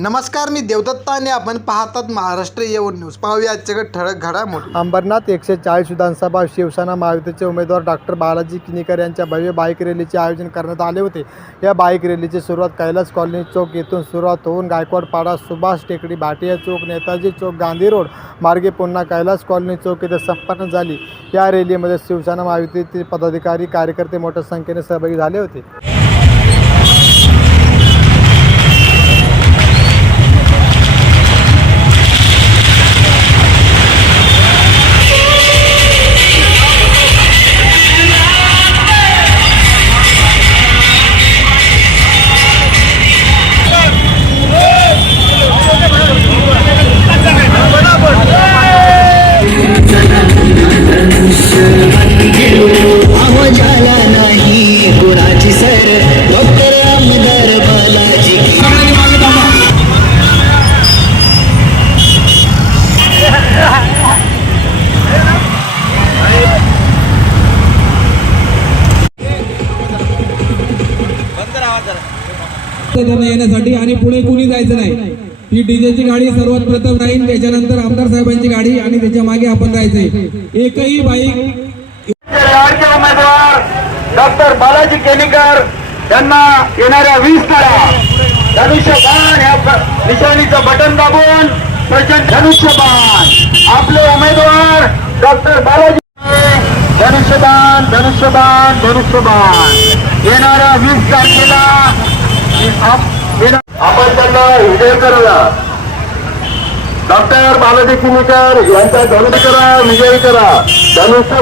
नमस्कार मी देवदत्ता आणि आपण पाहतात महाराष्ट्र येऊन न्यूज. पाहूया आजच्या ठळक घडामोडी. अंबरनाथ एकशे चाळीस विधानसभा शिवसेना महायुतीचे उमेदवार डॉक्टर बालाजी किनीकर यांच्या भव्य बाईक रॅलीचे आयोजन करण्यात आले होते. या बाईक रॅलीची सुरुवात कैलास कॉलनी चौक येथून सुरुवात होऊन गायकवाडपाडा सुभाष टेकडी भाटिया चौक नेताजी चौक गांधी रोड मार्गे पुन्हा कैलास कॉलनी चौक येथे संपन्न झाली. या रॅलीमध्ये शिवसेना महायुतीतील पदाधिकारी कार्यकर्ते मोठ्या संख्येने सहभागी झाले होते. त्यांना येण्यासाठी आणि पुढे कुणी जायचं नाही. ही डीजेची गाडी सर्वात प्रथम राहील त्याच्यानंतर आमदार साहेबांची गाडी आणि त्याच्यामागे आपण जायचंय. एकही बाईक उमेदवार डॉक्टर बालाजी केणेकर त्यांना येणाऱ्या वीस काळा धनुष्यबाण या निशाणीचं बटन दाबून प्रचंड धनुष्यबाण. आपले उमेदवार डॉक्टर बालाजी धनुष्यबाण धनुष्यबाण धनुष्यबाण येणाऱ्या वीस तारखेला आप- येणा- आपण त्यांना विजय करूया. डॉक्टर बालाजी किनीकर यांचा धनुष करा विजयी करा. धनुष